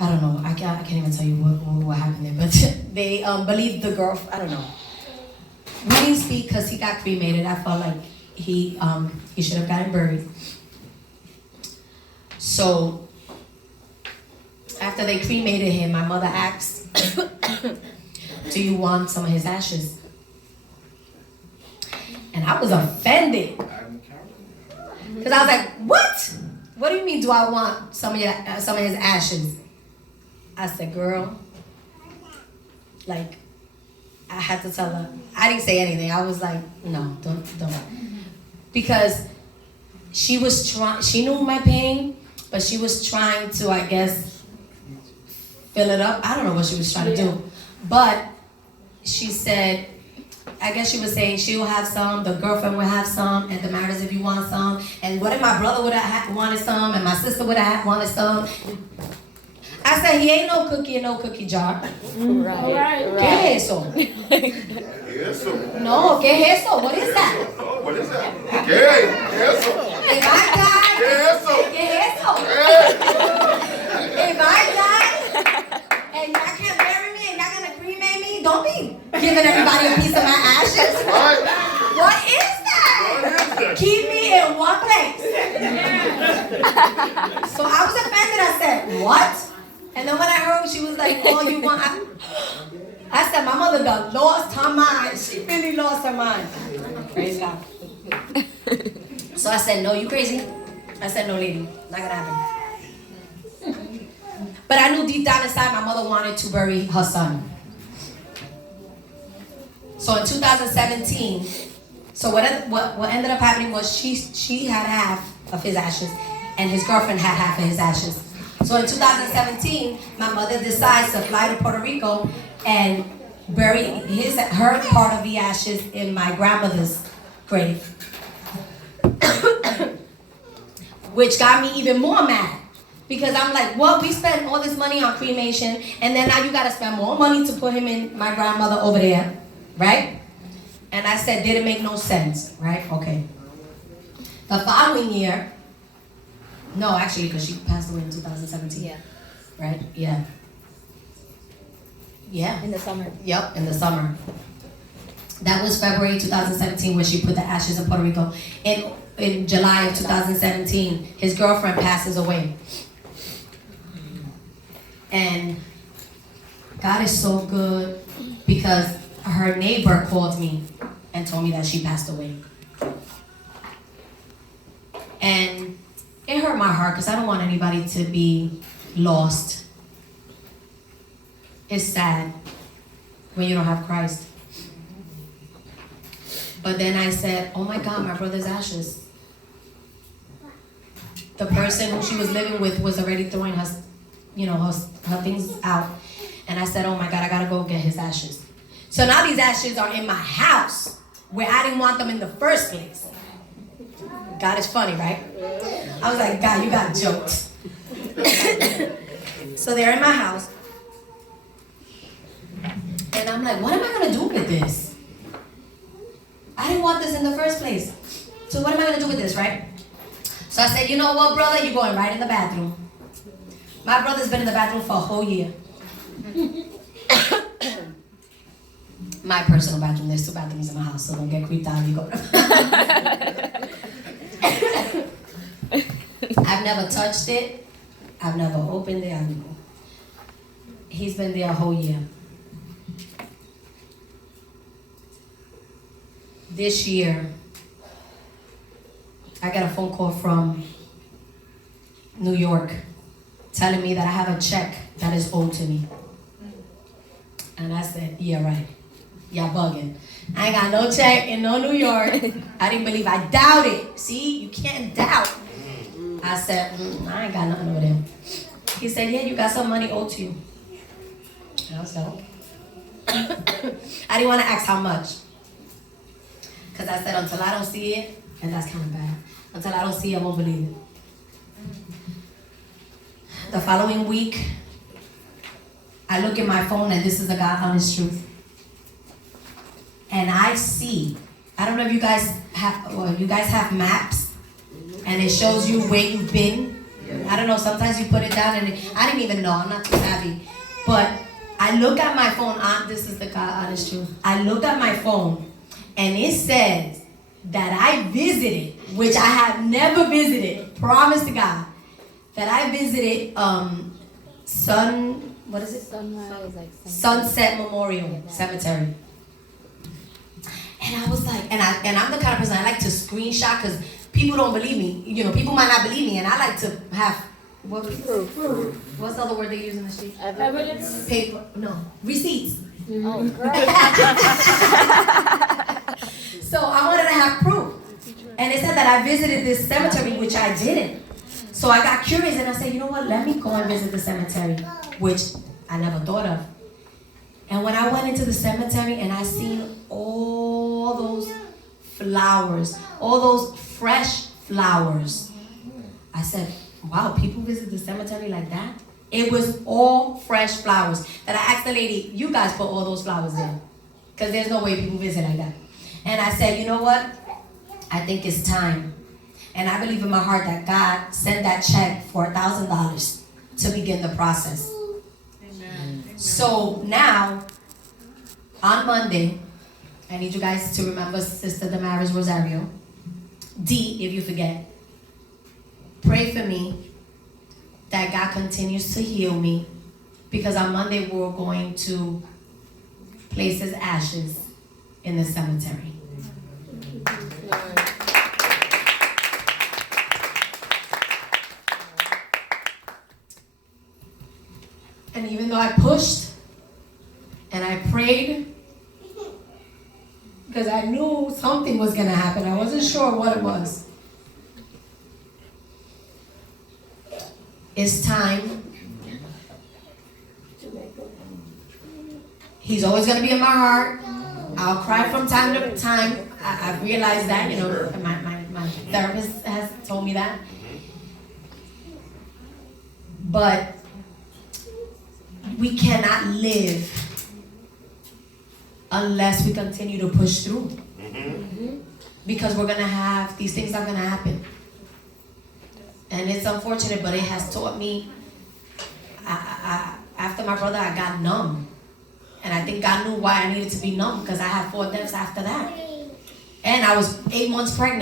I don't know. I can't even tell you what happened there. But they believed the girl. I don't know. We didn't speak because he got cremated. I felt like he should have gotten buried. So after they cremated him, my mother asked, "Do you want some of his ashes?" And I was offended because I was like, "What? What do you mean? Do I want some of his ashes?" I said, "Girl, like." I had to tell her. I didn't say anything. I was like, no, don't. Because she was trying, she knew my pain, but she was trying to, I guess, fill it up. I don't know what she was trying to do. But she said, I guess she was saying she'll have some, the girlfriend will have some, and the matters if you want some. And what if my brother would have wanted some, and my sister would have wanted some? I said, he ain't no cookie in no cookie jar. Right. ¿Qué es eso? No, ¿qué es eso? What is that? What is that? ¿Qué es eso? If I die, ¿Qué es eso? ¿qué es eso? If I die, and y'all can't bury me, and y'all gonna cremate me, don't be giving everybody a piece of my ashes. Right. What is that? Keep me in one place. So I was offended. I said, what? And then when I heard she was like, oh, you want... I said, my mother done lost her mind. She really lost her mind. Praise God. So I said, no, you crazy? I said, no, lady. Not gonna happen. But I knew deep down inside my mother wanted to bury her son. So in 2017, so what ended up happening was she had half of his ashes and his girlfriend had half of his ashes. So in 2017, my mother decides to fly to Puerto Rico and bury her part of the ashes in my grandmother's grave. Which got me even more mad. Because I'm like, well, we spent all this money on cremation, and then now you gotta spend more money to put him in my grandmother over there, right? And I said, didn't make no sense, right? Okay. The following year, no, actually, because she passed away in 2017. Yeah. Right? Yeah. Yeah. In the summer. Yep, in the summer. That was February 2017 when she put the ashes in Puerto Rico. In July of 2017, his girlfriend passes away. And God is so good because her neighbor called me and told me that she passed away. And it hurt my heart because I don't want anybody to be lost. It's sad when you don't have Christ. But then I said, oh my God, my brother's ashes. The person who she was living with was already throwing her things out. And I said, oh my God, I gotta go get his ashes. So now these ashes are in my house where I didn't want them in the first place. God is funny, right? I was like, God, you got jokes. So they're in my house. And I'm like, what am I gonna do with this? I didn't want this in the first place. So what am I gonna do with this, right? So I said, you know what, brother? You're going right in the bathroom. My brother's been in the bathroom for a whole year. My personal bathroom. There's 2 bathrooms in my house, so don't get creeped out if you go. I've never touched it. I've never opened it. He's been there a whole year. This year, I got a phone call from New York telling me that I have a check that is owed to me. And I said, yeah, right. Y'all bugging. I ain't got no check in no New York. I didn't believe. I doubted. See, you can't doubt. I said, I ain't got nothing with him. He said, yeah, you got some money owed to you. And I was like, okay. I didn't want to ask how much. Because I said, until I don't see it, and that's kind of bad. Until I don't see it, I won't believe it. The following week, I look at my phone, and this is the God honest truth. And I see, I don't know if you guys have maps, and it shows you where you've been. I don't know, sometimes you put it down and I didn't even know, I'm not too savvy. But I look at my phone, this is the God honest truth. I look at my phone and it says that I visited, which I have never visited, promise to God, that I visited Sunset Memorial Cemetery. And I was like, and I'm the kind of person I like to screenshot because people don't believe me. You know, people might not believe me, and I like to have proof. What's the other word they use in the street? Evidence. Paper. No, receipts. Oh, girl. So I wanted to have proof, and it said that I visited this cemetery, which I didn't. So I got curious, and I said, you know what? Let me go and visit the cemetery, which I never thought of. And when I went into the cemetery and I seen all those flowers, all those fresh flowers, I said, wow, people visit the cemetery like that? It was all fresh flowers. And I asked the lady, you guys put all those flowers in? Because there's no way people visit like that. And I said, you know what? I think it's time. And I believe in my heart that God sent that check for $1,000 to begin the process. So now, on Monday, I need you guys to remember Sister Damaris Rosario. D, if you forget. Pray for me that God continues to heal me, because on Monday we're going to place his ashes in the cemetery. And even though I pushed and I prayed, because I knew something was going to happen, I wasn't sure what it was. It's time. He's always going to be in my heart. I'll cry from time to time. I realize that, you know, my therapist has told me that. But we cannot live unless we continue to push through. Because we're going to have, these things are going to happen. And it's unfortunate, but it has taught me, after my brother, I got numb. And I think God knew why I needed to be numb, because I had 4 deaths after that. And I was 8 months pregnant.